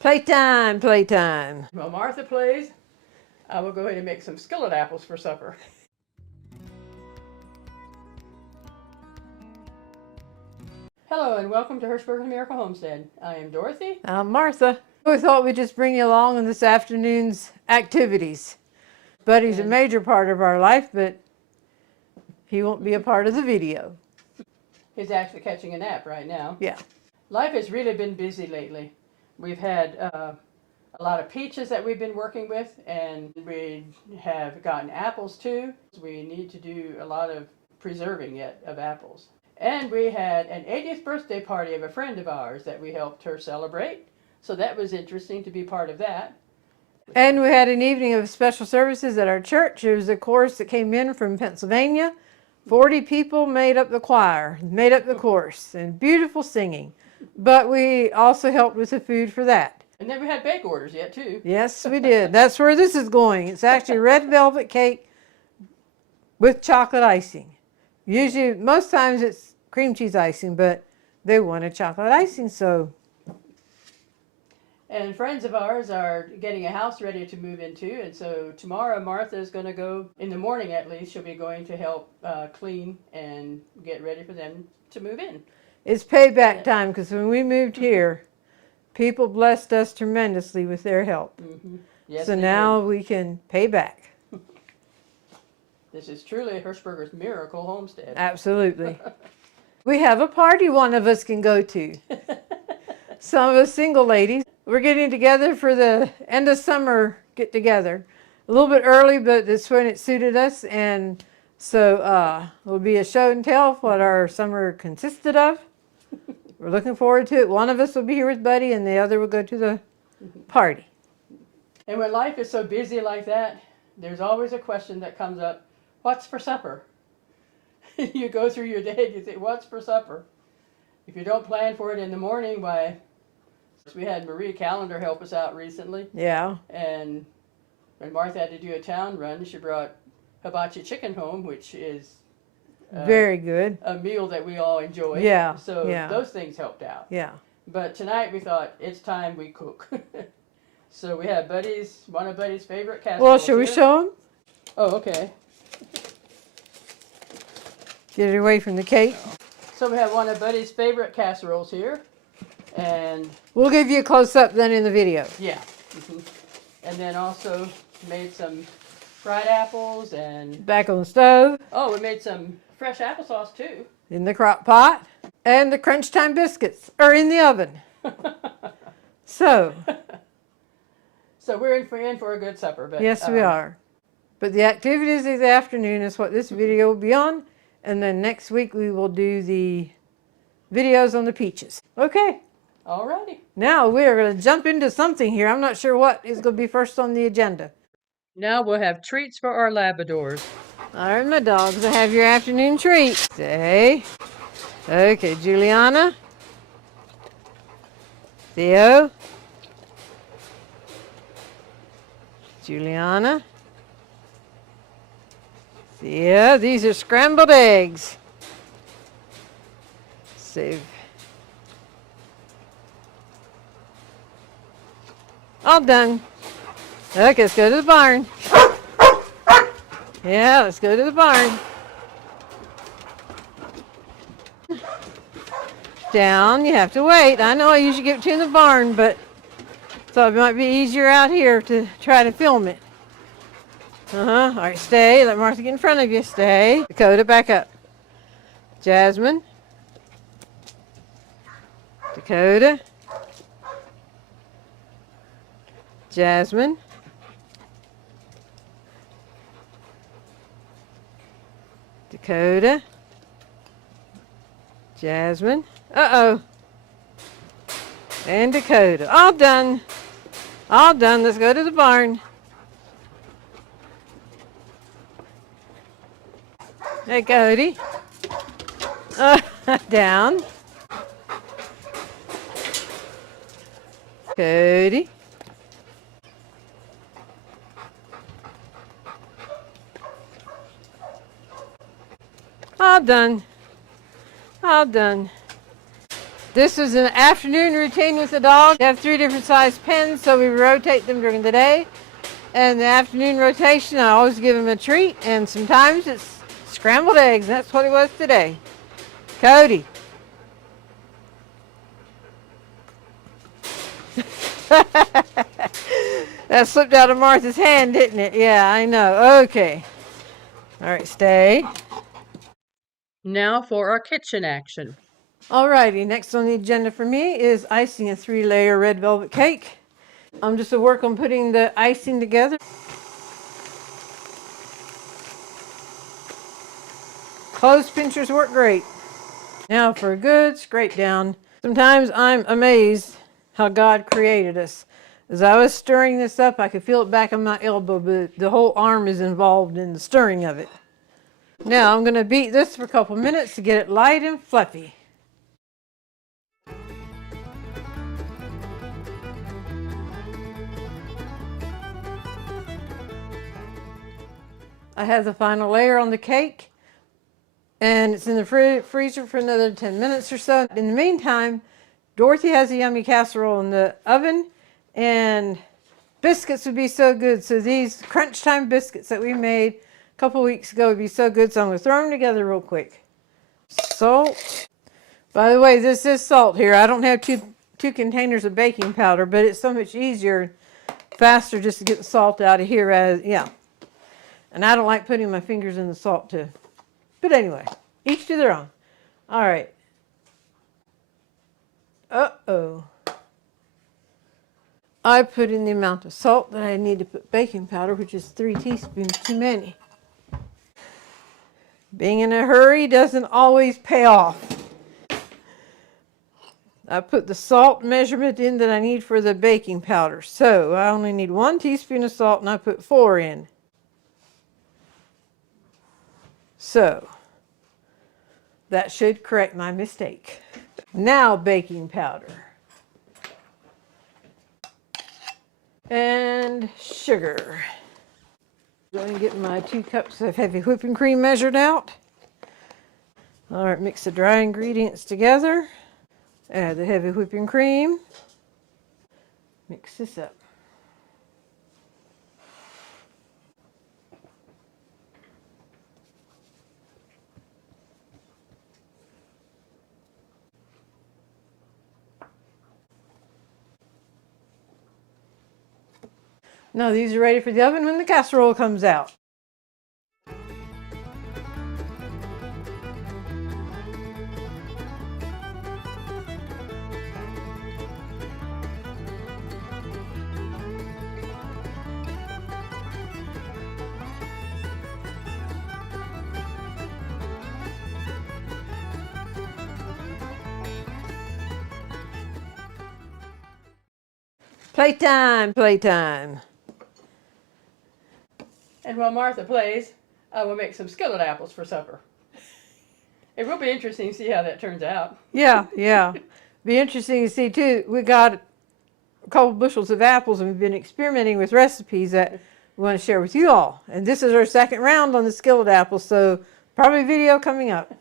Playtime, playtime. While Martha plays, I will go ahead and make some skillet apples for supper. Hello and welcome to Hirschberg's Miracle Homestead. I am Dorothy. I'm Martha. We thought we'd just bring you along in this afternoon's activities. Buddy's a major part of our life, but he won't be a part of the video. He's actually catching a nap right now. Yeah. Life has really been busy lately. We've had a lot of peaches that we've been working with, and we have gotten apples too. We need to do a lot of preserving yet of apples. And we had an 80th birthday party of a friend of ours that we helped her celebrate. So that was interesting to be part of that. And we had an evening of special services at our church. There was a chorus that came in from Pennsylvania. 40 people made up the choir, made up the chorus, and beautiful singing. But we also helped with the food for that. And then we had bake orders yet too. Yes, we did. That's where this is going. It's actually red velvet cake with chocolate icing. Usually, most times it's cream cheese icing, but they wanted chocolate icing, so. And friends of ours are getting a house ready to move into, and so tomorrow Martha is going to go, in the morning at least, she'll be going to help clean and get ready for them to move in. It's payback time, because when we moved here, people blessed us tremendously with their help. Mm-hmm. Yes, so now we can pay back. This is truly Hirschberg's Miracle Homestead. Absolutely. We have a party one of us can go to. Some of us single ladies. We're getting together for the end of summer get together. A little bit early, but that's when it suited us. And so it'll be a show and tell of what our summer consisted of. We're looking forward to it. One of us will be here with Buddy and the other will go to the party. And when life is so busy like that, there's always a question that comes up, what's for supper? You go through your day and you think, what's for supper? If you don't plan for it in the morning, why, we had Marie Callender help us out recently. Yeah. And when Martha had to do a town run, she brought hibachi chicken home, which is very good. A meal that we all enjoy. Yeah. So yeah. those things helped out. Yeah. But tonight we thought it's time we cook. So we have one of Buddy's favorite casseroles. Well, should we show them? Oh, okay. Get it away from the cake. So we have one of Buddy's favorite casseroles here. And we'll give you a close-up then in the video. Yeah. Mm-hmm. And then also made some fried apples and... back on the stove. Oh, we made some fresh applesauce too. In the crock pot. And the Crunch Time biscuits are in the oven. So we're in for a good supper. But, yes, we are. But the activities of the afternoon is what this video will be on. And then next week we will do the videos on the peaches. Okay. Alrighty. Now we are going to jump into something here. I'm not sure what is going to be first on the agenda. Now we'll have treats for our Labradors. All right, my dogs, I have your afternoon treat. Say, okay, Juliana, Theo, Juliana, Theo. These are scrambled eggs. Save. All done. Okay, let's go to the barn. Yeah, let's go to the barn. Down, you have to wait. I know I usually get to in the barn, but thought it might be easier out here to try to film it. All right, stay. Let Martha get in front of you. Stay. Dakota, back up. Jasmine. Dakota. Jasmine. Dakota. Jasmine. Uh-oh. And Dakota. All done. All done. Let's go to the barn. Hey, Cody. Down. Cody. All done. All done. This is an afternoon routine with the dog. We have 3 different size pens, so we rotate them during the day. And the afternoon rotation, I always give him a treat, and sometimes it's scrambled eggs. That's what it was today. Cody. That slipped out of Martha's hand, didn't it? Yeah, I know. Okay. All right, stay. Now for our kitchen action. Alrighty, next on the agenda for me is icing a 3-layer red velvet cake. I'm just to work on putting the icing together. Clothes pinchers work great. Now for a good scrape down. Sometimes I'm amazed how God created us. As I was stirring this up, I could feel it back on my elbow, but the whole arm is involved in the stirring of it. Now I'm going to beat this for a couple minutes to get it light and fluffy. I have the final layer on the cake, and it's in the freezer for another 10 minutes or so. In the meantime, Dorothy has a yummy casserole in the oven, and biscuits would be so good. So these crunch time biscuits that we made a couple weeks ago would be so good. So I'm going to throw them together real quick. Salt. By the way, this is salt here. I don't have two containers of baking powder, but it's so much easier, faster just to get the salt out of here. And I don't like putting my fingers in the salt too. But anyway, each to their own. All right. Uh-oh. I put in the amount of salt that I need to put baking powder, which is 3 teaspoons too many. Being in a hurry doesn't always pay off. I put the salt measurement in that I need for the baking powder. So I only need 1 teaspoon of salt, and I put 4 in. So that should correct my mistake. Now baking powder. And sugar. Going to get my 2 cups of heavy whipping cream measured out. All right, mix the dry ingredients together. Add the heavy whipping cream. Mix this up. Now these are ready for the oven when the casserole comes out. Playtime, playtime. And while Martha plays, I will make some skillet apples for supper. It will be interesting to see how that turns out. Yeah. Be interesting to see too. We got a couple bushels of apples, and we've been experimenting with recipes that we want to share with you all. And this is our second round on the skillet apples, so probably a video coming up.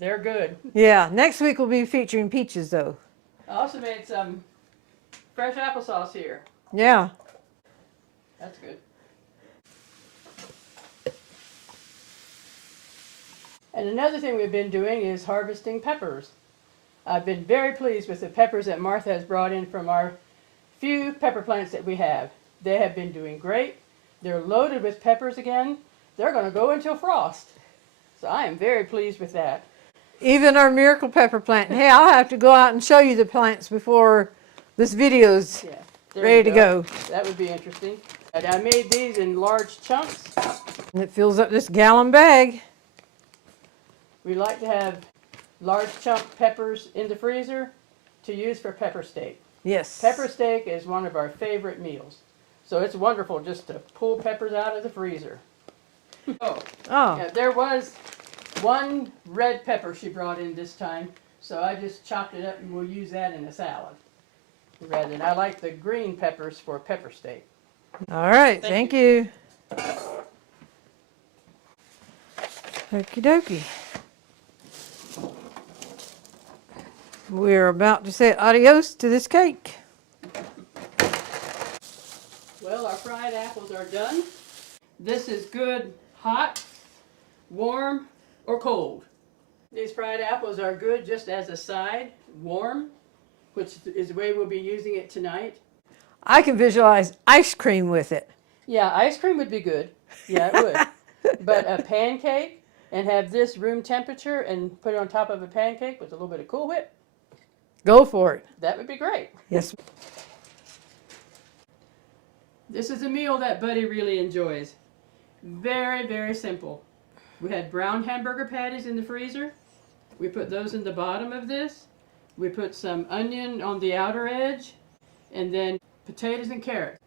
They're good. Yeah, next week we'll be featuring peaches though. I also made some fresh applesauce here. Yeah. That's good. And another thing we've been doing is harvesting peppers. I've been very pleased with the peppers that Martha has brought in from our few pepper plants that we have. They have been doing great. They're loaded with peppers again. They're going to go until frost. So I am very pleased with that. Even our miracle pepper plant. Hey, I'll have to go out and show you the plants before this video's ready to go. That would be interesting. And I made these in large chunks. And it fills up this gallon bag. We like to have large chunk peppers in the freezer to use for pepper steak. Yes. Pepper steak is one of our favorite meals. So it's wonderful just to pull peppers out of the freezer. Oh. Yeah, there was 1 red pepper she brought in this time, so I just chopped it up and we'll use that in a salad. Rather than, I like the green peppers for pepper steak. All right, thank you. Okie dokie. We're about to say adios to this cake. Well, our fried apples are done. This is good hot, warm, or cold. These fried apples are good just as a side, warm, which is the way we'll be using it tonight. I can visualize ice cream with it. Yeah, ice cream would be good. Yeah, it would. But a pancake and have this room temperature and put it on top of a pancake with a little bit of Cool Whip, Go for it. that would be great. Yes. This is a meal that Buddy really enjoys. Very, very simple. We had brown hamburger patties in the freezer. We put those in the bottom of this. We put some onion on the outer edge, and then potatoes and carrots.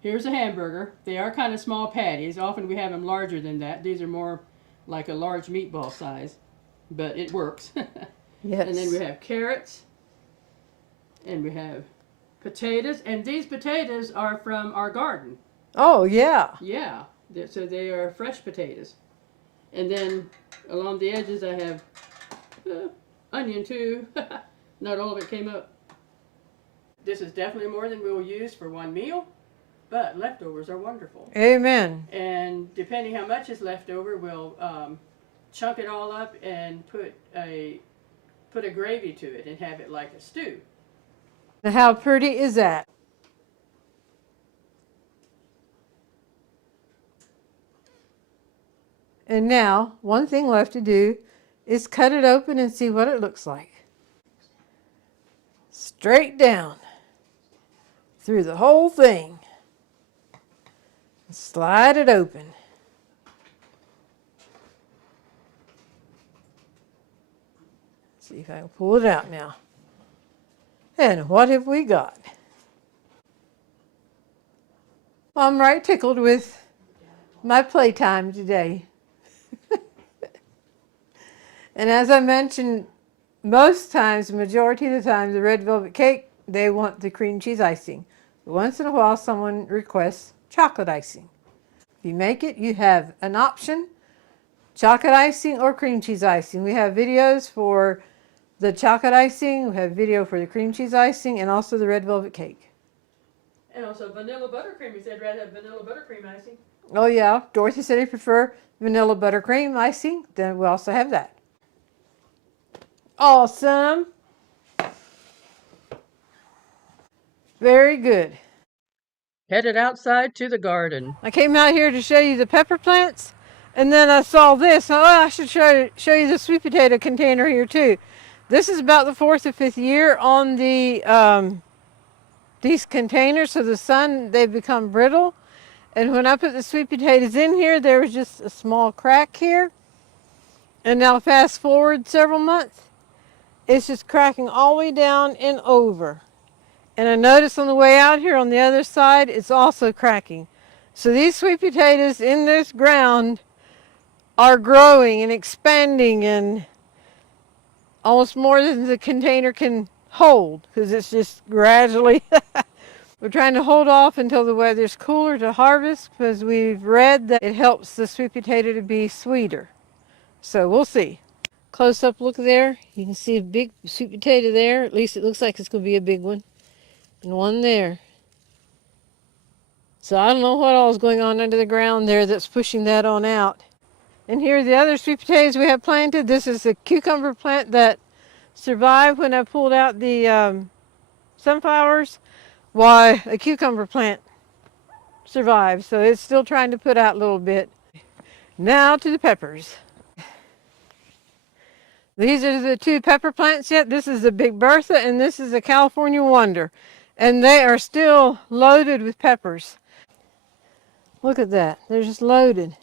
Here's a hamburger. They are kind of small patties. Often we have them larger than that. These are more like a large meatball size, but it works. Yes. And then we have carrots, and we have potatoes, and these potatoes are from our garden. Oh, yeah. Yeah, so they are fresh potatoes. And then along the edges I have onion too. Not all of it came up. This is definitely more than we will use for one meal, but leftovers are wonderful. Amen. And depending how much is left over, we'll chunk it all up and put a gravy to it and have it like a stew. Now, how pretty is that? And now, one thing left to do is cut it open and see what it looks like. Straight down through the whole thing. Slide it open. See if I can pull it out now. And what have we got? I'm right tickled with my playtime today. And as I mentioned, most times, the majority of the time, the red velvet cake, they want the cream cheese icing. But once in a while, someone requests chocolate icing. If you make it, you have an option, chocolate icing or cream cheese icing. We have videos for the chocolate icing, we have video for the cream cheese icing, and also the red velvet cake. And also vanilla buttercream. You said rather have vanilla buttercream icing. Oh yeah, Dorothy said they prefer vanilla buttercream icing. Then we also have that. Awesome. Very good. Headed outside to the garden. I came out here to show you the pepper plants, and then I saw this. Oh, I should show you the sweet potato container here too. This is about the 4th or 5th year on the these containers. So the sun, they've become brittle. And when I put the sweet potatoes in here, there was just a small crack here. And now fast forward several months, it's just cracking all the way down and over. And I noticed on the way out here on the other side, it's also cracking. So these sweet potatoes in this ground are growing and expanding and almost more than the container can hold, because it's just gradually. We're trying to hold off until the weather's cooler to harvest, because we've read that it helps the sweet potato to be sweeter. So we'll see. Close up look there. You can see a big sweet potato there. At least it looks like it's going to be a big one. And one there. So I don't know what all is going on under the ground there that's pushing that on out. And here are the other sweet potatoes we have planted. This is a cucumber plant that survived when I pulled out the sunflowers. Why, a cucumber plant survived, so it's still trying to put out a little bit. Now to the peppers. These are the 2 pepper plants yet. This is a Big Bertha and this is a California Wonder. And they are still loaded with peppers. Look at that, they're just loaded.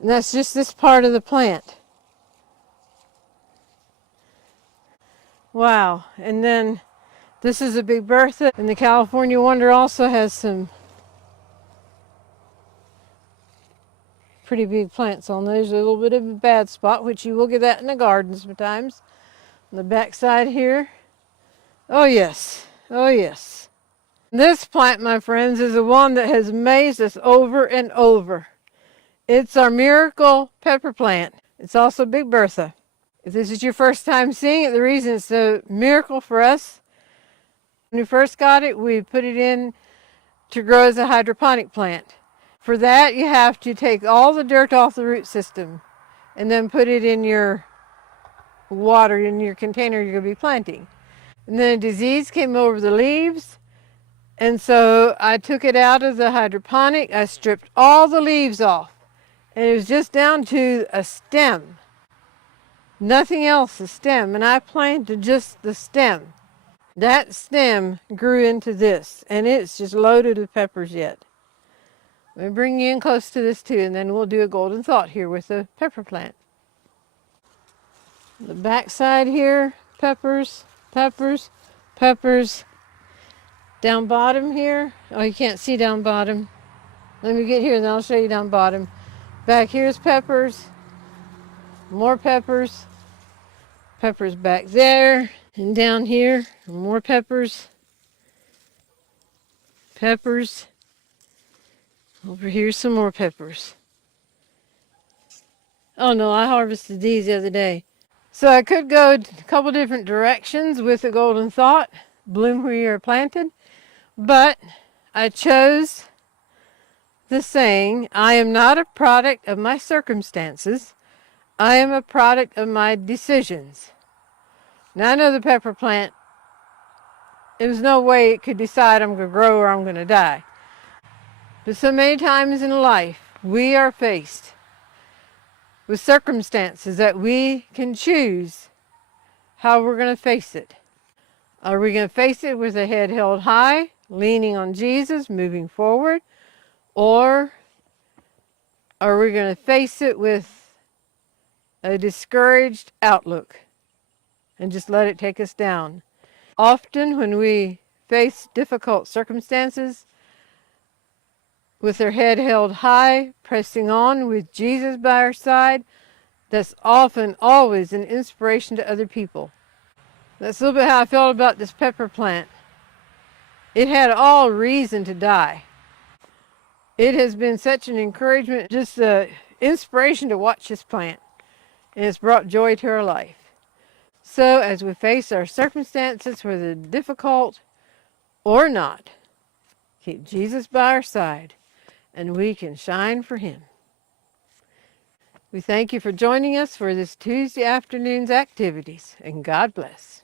And that's just this part of the plant. Wow, and then this is a Big Bertha, and the California Wonder also has some pretty big plants on. There's a little bit of a bad spot, which you will get that in the garden sometimes. On the back side here. Oh yes, oh yes. This plant, my friends, is the one that has amazed us over and over. It's our miracle pepper plant. It's also Big Bertha. If this is your first time seeing it, the reason it's a miracle for us, when we first got it, we put it in to grow as a hydroponic plant. For that, you have to take all the dirt off the root system and then put it in your water in your container you're going to be planting. And then a disease came over the leaves, and so I took it out of the hydroponic. I stripped all the leaves off, and it was just down to a stem. Nothing else, a stem, and I planted just the stem. That stem grew into this, and it's just loaded with peppers yet. Let me bring you in close to this too, and then we'll do a golden thought here with the pepper plant. The back side here, peppers, peppers, peppers. Down bottom here, oh, you can't see down bottom. Let me get here and then I'll show you down bottom. Back here's peppers, more peppers, peppers back there, and down here, more peppers, peppers. Over here, some more peppers. Oh no, I harvested these the other day. So I could go a couple different directions with the golden thought, bloom where you are planted, but I chose the saying, I am not a product of my circumstances, I am a product of my decisions. Now I know the pepper plant, there was no way it could decide I'm going to grow or I'm going to die. But so many times in life, we are faced with circumstances that we can choose how we're going to face it. Are we going to face it with a head held high, leaning on Jesus, moving forward? Or are we going to face it with a discouraged outlook and just let it take us down? Often when we face difficult circumstances, with our head held high, pressing on with Jesus by our side, that's often always an inspiration to other people. That's a little bit how I felt about this pepper plant. It had all reason to die. It has been such an encouragement, just an inspiration to watch this plant. And it's brought joy to our life. So as we face our circumstances, whether difficult or not, keep Jesus by our side, and we can shine for Him. We thank you for joining us for this Tuesday afternoon's activities, and God bless.